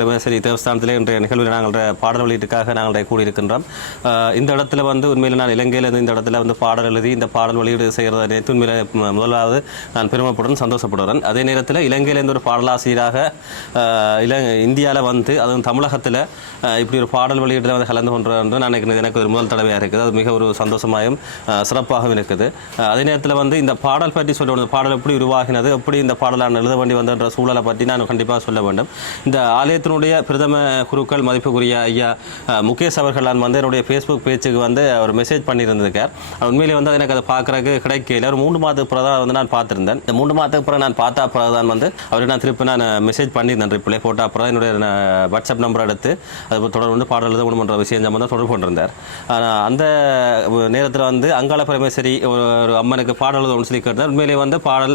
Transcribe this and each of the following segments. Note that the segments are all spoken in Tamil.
சரி தேவஸ்தானத்திலே இன்றைய நிகழ்வில் நாங்கள் பாடல் வெளியீட்டுக்காக நாங்கள் கூடியிருக்கின்றோம். இந்த இடத்துல உண்மையில் நான் இலங்கையிலிருந்து இந்த இடத்துல பாடல் எழுதி இந்த பாடல் வெளியீடு செய்கிறத நேற்று உண்மையில் முதலாவது நான் பெருமைப்படுறேன், சந்தோஷப்படுறேன். அதே நேரத்தில் இலங்கையிலேருந்து ஒரு பாடலாசிரியராக இந்தியாவில் அதுவும் தமிழகத்தில் இப்படி ஒரு பாடல் வெளியீட்டில் கலந்து கொண்டு நான் எனக்கு ஒரு முதல் தடவையாக இருக்குது. அது மிக ஒரு சந்தோஷமாயும் சிறப்பாகவும் இருக்குது. அதே நேரத்தில் இந்த பாடல் பற்றி சொல்லணும், பாடல் எப்படி உருவாகினது, எப்படி இந்த பாடலான எழுத வேண்டி வந்தன்ற சூழலை பற்றி நான் கண்டிப்பாக சொல்ல வேண்டும். இந்த ஆலயத்தினுடைய பிரதம குருக்கள் மதிப்புக்குரிய ஐயா முகேஷ் அவர்கள் என்னுடைய ஃபேஸ்புக் பேஜுக்கு ஒரு மெசேஜ் பண்ணியிருந்திருக்கார். உண்மையிலே எனக்கு அதை பார்க்குறதுக்கு கிடைக்கல. ஒரு 3 மாதத்துக்கு பிறகு நான் பார்த்துருந்தேன். இந்த 3 மாதத்துக்கு பிறகு நான் பார்த்தா பிறகு தான் அவருக்கு நான் திருப்பி நான் மெசேஜ் பண்ணியிருந்தேன். ரிப்ளை போட்டா அப்புறம் என்னுடைய வாட்ஸ்அப் நம்பர் எடுத்து அது தொடர்ந்து பாடல் எழுத முடியுன்ற விஷயம் சம்பந்தம் தொடர்பு கொண்டிருந்தார். அந்த நேரத்தில் அங்காள பரமேஸ்வரி ஒரு அம்மனுக்கு பாடல் எழுத சொல்லி கேட்டார். உண்மையிலே பாடல்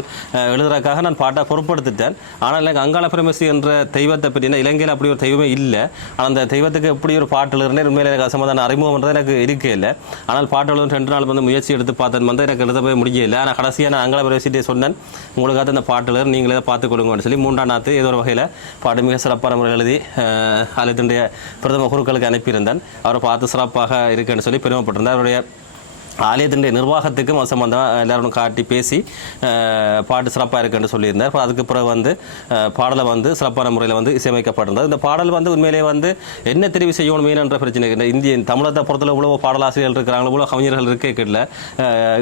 எழுதுறதுக்காக நான் பாட்டை பொறுப்படுத்திட்டேன். ஆனால் எனக்கு அங்காள பரமேஸ்வரி என்ற தெய்வத்தை பற்றினா இலங்கையில் அப்படி ஒரு தெய்வமே இல்லை. ஆனால் அந்த தெய்வத்துக்கு எப்படி ஒரு பாட்டு எழுதுறேன் உண்மையில எனக்கு அசமாதான அறிமுகம்ன்றது எனக்கு இருக்கே இல்லை. ஆனால் பாட்டு எழுதும் 2 நாள் முயற்சி எடுத்து பார்த்தேன் எனக்கு எழுதவே முடியல. ஆனால் கடைசியாக நான் அங்காள பரமேஸ்வரியை சொன்னேன், உங்களுக்காக அந்த பாட்டு எழுதுற நீங்களே பார்த்துக் கொடுங்கன்னு சொல்லி 3ஆம் நாள் ஏதோ ஒரு வகையில் பாட்டு மிக சிறப்பான முறையில் எழுதி ஆலயத்தினுடைய பிரதம குருக்களுக்கு அனுப்பியிருந்தேன். அவரை பார்த்து சிறப்பாக இருக்குன்னு சொல்லி பெருமைப்பட்டிருந்தார். அவருடைய ஆலயத்தினுடைய நிர்வாகத்துக்கும் சம்பந்தமாக எல்லாரும் காட்டி பேசி பாட்டு சிறப்பாக இருக்குன்னு சொல்லியிருந்தார். அதுக்கு பிறகு பாடலை சிறப்பான முறையில் இசையமைக்கப்பட்டிருந்தது. இந்த பாடல் உண்மையிலே என்ன தெரிவு செய்யணும் என்ற பிரச்சனை. இந்த இந்திய தமிழகத்தை பொறுத்தல இவ்வளோ பாடலாசிரியர்கள் இருக்கிறாங்க, இவ்வளோ கவிஞர்கள் இருக்கல.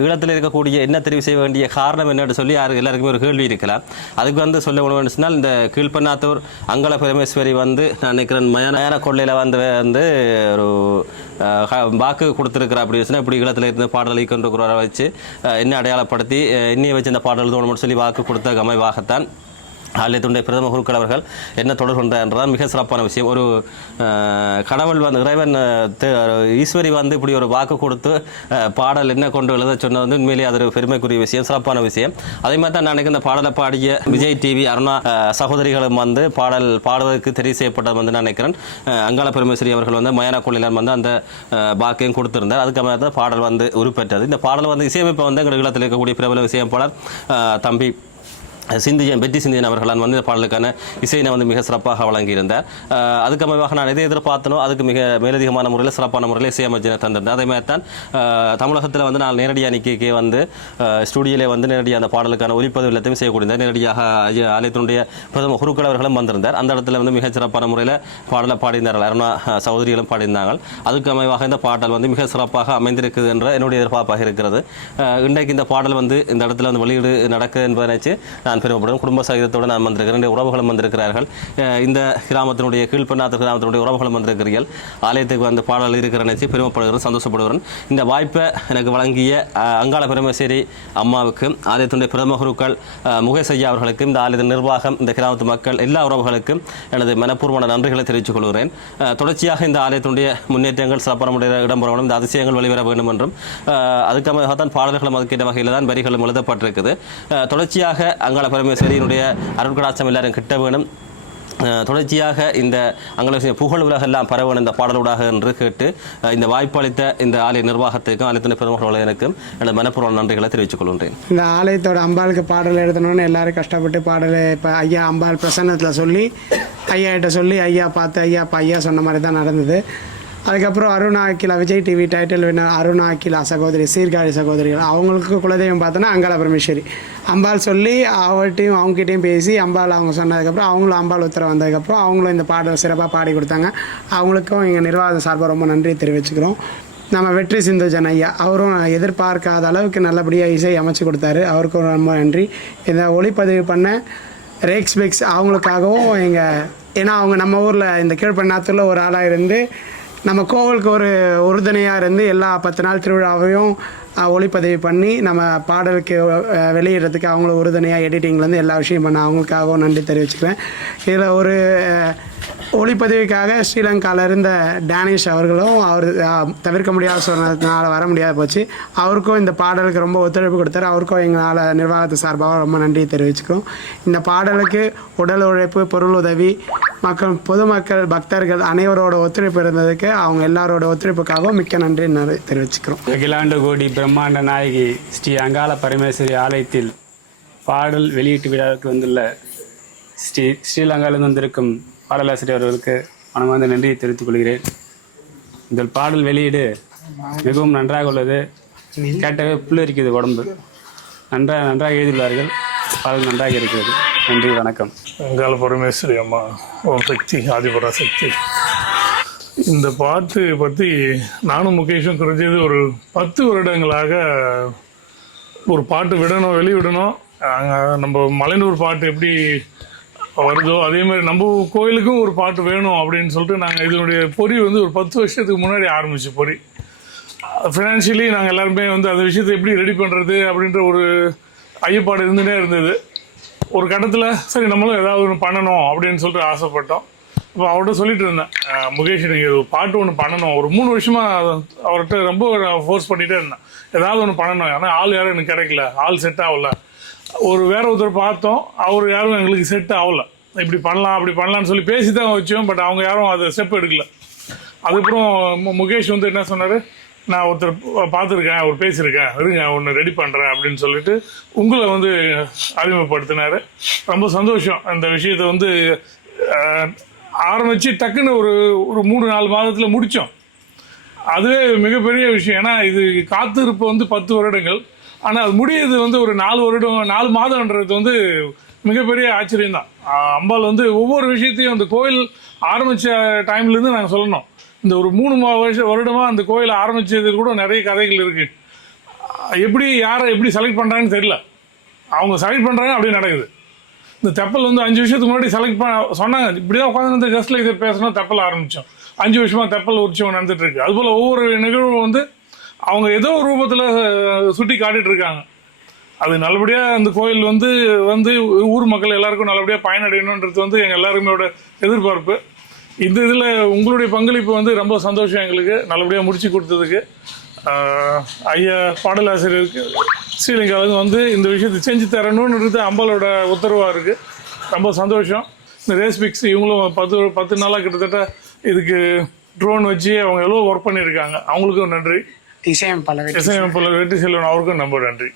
ஈழத்தில் இருக்கக்கூடிய என்ன தெரிவு செய்ய வேண்டிய காரணம் என்னன்னு சொல்லி எல்லாருக்குமே ஒரு கேள்வி இருக்கலாம். அதுக்கு சொல்ல வேணும்னு சொன்னால் இந்த கீழ்பண்ணாத்தூர் அங்காள பரமேஸ்வரி நான் நினைக்கிறேன் மயான கொள்ளையில் ஒரு வாக்கு கொடுத்துருக்கிற அப்படி சொன்னால் இப்படி ஈழத்தில் இருந்து பாடலை கொண்டு வச்சு என்ன அடையாளப்படுத்தி இன்னையை வச்சு இந்த பாடல் தோணும்னு சொல்லி வாக்கு கொடுத்த அமைவாகத்தான் ஆலயத்துடைய பிரதம குருக்கள் அவர்கள் என்ன தொடர் கொண்டார் மிக சிறப்பான விஷயம். ஒரு கடவுள் இறைவன் ஈஸ்வரி இப்படி ஒரு வாக்கு கொடுத்து பாடல் என்ன கொண்டு எழுத சொன்னது உண்மையிலேயே அது ஒரு பெருமைக்குரிய விஷயம், சிறப்பான விஷயம். அதே மாதிரி தான் நான் இந்த பாடலை பாடிய விஜய் டிவி அருணா சகோதரிகளும் பாடல் பாடுவதற்கு தெரிவு செய்யப்பட்டது நான் நினைக்கிறேன். அங்காள பரமேஸ்வரி அவர்கள் மயான கொள்ளையில் அந்த வாக்கையும் கொடுத்திருந்தார். அதுக்கு மாதிரி தான் பாடல் உருப்பெற்றது. இந்த பாடல் இசையமைப்பை எங்கள் ஈழத்தில் இருக்கக்கூடிய பிரபல இசையமைப்பாளர் தம்பி வெற்றி சிந்தியன் அவர்களால் இந்த பாடலுக்கான இசையினை மிக சிறப்பாக வழங்கியிருந்தார். அதுக்கு அமைவாக நான் எதை எதிர்பார்த்தனோ அதுக்கு மிக மேலதிகமான முறையில் சிறப்பான முறையில் இசையமைச்சினை தந்திருந்தேன். அதே மாதிரி தான் தமிழகத்தில் நான் நேரடியாக நிற்கே ஸ்டுடியோலே நேரடியாக அந்த பாடலுக்கான ஒலிப்பதிவு எல்லாத்தையும் செய்யக்கூடியது. நேரடியாக ஆலயத்தினுடைய பிரதம குருக்கள் அவர்களும் வந்திருந்தார். அந்த இடத்துல மிக சிறப்பான முறையில் பாடலை பாடியிருந்தார்கள். அருணா சகோதரிகளும் பாடியிருந்தார்கள். அதுக்கு அமைவாக இந்த பாடல் மிக சிறப்பாக அமைந்திருக்குது என்ற என்னுடைய எதிர்பார்ப்பாக இருக்கிறது. இன்றைக்கு இந்த பாடல் இந்த இடத்துல வெளியீடு நடக்குது என்பதை நினைச்சு நான் பெருமைப்படும். குடும்ப சகிதத்தோடு நான் வந்திருக்கிறேன். உறவுகளும் வந்திருக்கிறார்கள். இந்த கிராமத்தினுடைய கீழ்பண்ணாத்தூர் கிராமத்தினுடைய உறவுகளும் வந்திருக்கிறீர்கள். ஆலயத்துக்கு பாடல் இருக்கிற நினைச்சு பெருமைப்படுகிறேன், சந்தோஷப்படுகிறேன். இந்த வாய்ப்பை எனக்கு வழங்கிய அங்காள பரமேஸ்வரி அம்மாவுக்கு, ஆலயத்தினுடைய பிரதம குருக்கள் முகேஷ் ஐயா அவர்களுக்கும், இந்த ஆலயத்தின் நிர்வாகம், இந்த கிராமத்து மக்கள் எல்லா உறவுகளுக்கும் எனது மனப்பூர்வமான நன்றிகளை தெரிவித்துக் கொள்கிறேன். தொடர்ச்சியாக இந்த ஆலயத்தினுடைய முன்னேற்றங்கள் சிறப்பான முறையில் இடம்பெறணும், இந்த அதிசயங்கள் வெளிவர வேண்டும் என்றும் அதுக்காகத்தான் பாடல்களும் அதுக்கிட்ட வகையில் தான் வரிகளும் எழுதப்பட்டிருக்குது. தொடர்ச்சியாக அங்காள பரமேஸ்வரியினுடைய அருட்கடாட்சம் எல்லாரும் கிட்ட வேணும். தொடர்ச்சியாக இந்த அங்கே புகழ் உலகெல்லாம் பரவணும் இந்த பாடலூடாக என்று கேட்டு இந்த வாய்ப்பளித்த இந்த ஆலய நிர்வாகத்துக்கும் ஆலயத்தின் பெருமகளுக்கும் எனது மனப்பூர்வ நன்றிகளை தெரிவித்துக் கொள்கின்றேன். இந்த ஆலயத்தோட அம்பாளுக்கு பாடல் எழுதணும்னு எல்லாரும் கஷ்டப்பட்டு பாடலை இப்போ ஐயா அம்பாள் பிரசன்னத்தில் சொல்லி ஐயா கிட்ட சொல்லி ஐயா பார்த்து ஐயா சொன்ன மாதிரி தான் நடந்தது. அதுக்கப்புறம் Aruna Akila Vijay TV title winner Aruna Akila சகோதரி சீர்காழி சகோதரிகள் அவங்களுக்கு குலதெய்வம் பார்த்தோன்னா அங்காள பரமேஸ்வரி அம்பாள் சொல்லி அவர்கிட்டையும் அவங்ககிட்டையும் பேசி அம்பாள் அவங்க சொன்னதுக்கப்புறம் அவங்களும் அம்பாள் உத்தரவு வந்ததுக்கப்புறம் அவங்களும் இந்த பாடல் சிறப்பாக பாடி கொடுத்தாங்க. அவங்களுக்கும் எங்கள் நிர்வாகம் சார்பாக ரொம்ப நன்றி தெரிவிச்சுக்கிறோம். நம்ம வெற்றி சிந்துஜன் ஐயா அவரும் எதிர்பார்க்காத அளவுக்கு நல்லபடியாக இசை அமைச்சு கொடுத்தாரு. அவருக்கும் ரொம்ப நன்றி. இதை ஒளிப்பதிவு பண்ண ரேக்ஸ்பெக்ஸ் அவங்களுக்காகவும் ஏன்னா அவங்க நம்ம ஊரில் இந்த கீழ்பண்ணாத்தூரில் ஒரு ஆளாக இருந்து நம்ம கோவிலுக்கு ஒரு உறுதுணையாக இருந்து எல்லா 10 நாள் திருவிழாவையும் ஒளிப்பதிவு பண்ணி நம்ம பாடலுக்கு வெளியிடுறதுக்கு அவங்களும் உறுதுணையாக எடிட்டிங்லேருந்து எல்லா விஷயம் பண்ண அவங்களுக்காகவும் நன்றி தெரிவிச்சுக்கிறேன். இதில் ஒரு ஒளிப்பதிவுக்காக ஸ்ரீலங்காவில் இருந்த டேனிஷ் அவர்களும் அவர் தவிர்க்க முடியாத சொன்னதுனால வர முடியாத போச்சு. அவருக்கும் இந்த பாடலுக்கு ரொம்ப ஒத்துழைப்பு கொடுத்தாரு. அவருக்கும் எங்களால் நிர்வாகத்து சார்பாக ரொம்ப நன்றி தெரிவிச்சுக்கிறோம். இந்த பாடலுக்கு உடல் உழைப்பு, பொருள் உதவி, பொதுமக்கள், பக்தர்கள் அனைவரோட ஒத்துழைப்பு இருந்ததுக்கு அவங்க எல்லாரோட ஒத்துழைப்புக்காகவும் மிக்க நன்றி தெரிவிச்சுக்கிறோம். அகிலாண்ட கோடி பிரம்மாண்ட நாயகி ஸ்ரீ அங்காள பரமேஸ்வரி ஆலயத்தில் பாடல் வெளியீட்டு விழாவுக்கு வந்துள்ள ஸ்ரீலங்காவிலிருந்து வந்திருக்கும் பாடலாசிரியர் அவர்களுக்கு மனமார்ந்த நன்றியை தெரிவித்துக் கொள்கிறேன். இந்த பாடல் வெளியீடு மிகவும் நன்றாக உள்ளது. கேட்டவே புல்லரிக்குது உடம்பு. நன்றாக எழுதியுள்ளார்கள். பாடல் நன்றாக இருக்கிறது. நன்றி, வணக்கம். அங்காள பரமேஸ்வரி அம்மா ஓம் சக்தி ஆதிபரா சக்தி. இந்த பாட்டு பற்றி நானும் முகேஷும் குறைஞ்சது ஒரு 10 வருடங்களாக ஒரு பாட்டு விடணும், வெளிவிடணும். நம்ம மலையனூர் பாட்டு எப்படி வருதோ அதே மாதிரி நம்ம கோயிலுக்கும் ஒரு பாட்டு வேணும் அப்படின்னு சொல்லிட்டு நாங்கள் இதனுடைய பொறி வந்து ஒரு 10 வருஷத்துக்கு முன்னாடி ஆரம்பிச்சு பொறி. ஃபினான்ஷியலி நாங்கள் எல்லாருமே வந்து அந்த விஷயத்தை எப்படி ரெடி பண்ணுறது அப்படின்ற ஒரு ஐயப்பாடு இருந்துகிட்டே இருந்தது. ஒரு கட்டத்தில் சரி நம்மளும் ஏதாவது ஒன்று பண்ணணும் அப்படின்னு சொல்லிட்டு ஆசைப்பட்டோம். இப்போ அவர்கிட்ட சொல்லிட்டு இருந்தேன், முகேஷ் நீங்கள் ஒரு பாட்டு ஒன்று பண்ணணும். ஒரு 3 வருஷமாக அவர்கிட்ட ரொம்ப ஃபோர்ஸ் பண்ணிகிட்டே இருந்தேன், ஏதாவது ஒன்று பண்ணணும். ஆனால் ஆள் யாரும் எனக்கு கிடைக்கல, ஆள் செட் ஆகல. வேற ஒருத்தர் பார்த்தோம், அவர் யாரும் எங்களுக்கு செட் ஆகல. இப்படி பண்ணலாம் அப்படி பண்ணலான்னு சொல்லி பேசி தான் வச்சோம். பட் அவங்க யாரும் அதை ஸ்டெப் எடுக்கல. அதுக்கப்புறம் முகேஷ் வந்து என்ன சொன்னார், நான் ஒருத்தர் பார்த்துருக்கேன், அவர் பேசியிருக்கேன், இருங்க ஒன்று ரெடி பண்ணுறேன் அப்படின்னு சொல்லிட்டு உங்களை வந்து அறிமுகப்படுத்தினார். ரொம்ப சந்தோஷம். அந்த விஷயத்தை வந்து ஆரம்பித்து டக்குன்னு ஒரு 3-4 மாதத்தில் முடித்தோம். அதுவே மிகப்பெரிய விஷயம். ஏன்னா இது காத்திருப்பு வந்து 10 வருடங்கள். ஆனால் அது முடியுது வந்து ஒரு 4 மாதம்ன்றது வந்து மிகப்பெரிய ஆச்சரியம் தான். அம்பாள் வந்து ஒவ்வொரு விஷயத்தையும் அந்த கோயில் ஆரம்பித்த டைம்லேருந்து நாங்கள் சொல்லணும். இந்த ஒரு 3 வருடமாக அந்த கோயிலை ஆரம்பித்தது கூட நிறைய கதைகள் இருக்குது. யாரை எப்படி செலக்ட் பண்ணுறாங்கன்னு தெரியல. அவங்க செலக்ட் பண்ணுறாங்க, அப்படியே நடக்குது. இந்த தெப்பல் வந்து 5 வருஷத்துக்கு முன்னாடி செலக்ட் சொன்னாங்க. இப்படி தான் உட்காந்து ஜஸ்ட் லைக் பேசணும், தெப்பல் ஆரம்பித்தோம். 5 வருஷமாக தெப்பல் உற்சவம் நடந்துட்டு இருக்கு. அதுபோல் ஒவ்வொரு நிகழ்வும் வந்து அவங்க ஏதோ ஒரு ரூபத்தில் சுட்டி காட்டிட்டு இருக்காங்க. அது நல்லபடியாக அந்த கோயில் வந்து ஊர் மக்கள் எல்லாருக்கும் நல்லபடியாக பயனடையணுன்றது வந்து எங்கள் எல்லாருமோட எதிர்பார்ப்பு. இந்த இதில் உங்களுடைய பங்களிப்பு வந்து ரொம்ப சந்தோஷம் எங்களுக்கு, நல்லபடியாக முடிச்சு கொடுத்ததுக்கு. ஐயா பாடலாசிரியருக்கு ஸ்ரீலங்காவுக்கு வந்து இந்த விஷயத்தை செஞ்சு தரணுன்றது அம்பாலோட உத்தரவாக இருக்குது. ரொம்ப சந்தோஷம். இந்த ரேஸ்பிக்ஸ் இவங்களும் 10 நாளாக கிட்டத்தட்ட இதுக்கு ட்ரோன் வச்சு அவங்க எவ்வளோ ஒர்க் பண்ணியிருக்காங்க. அவங்களுக்கும் நன்றி. இசையமைப்பாளர் வெற்றி செல்வன் அவருக்கும் ரொம்ப நன்றி.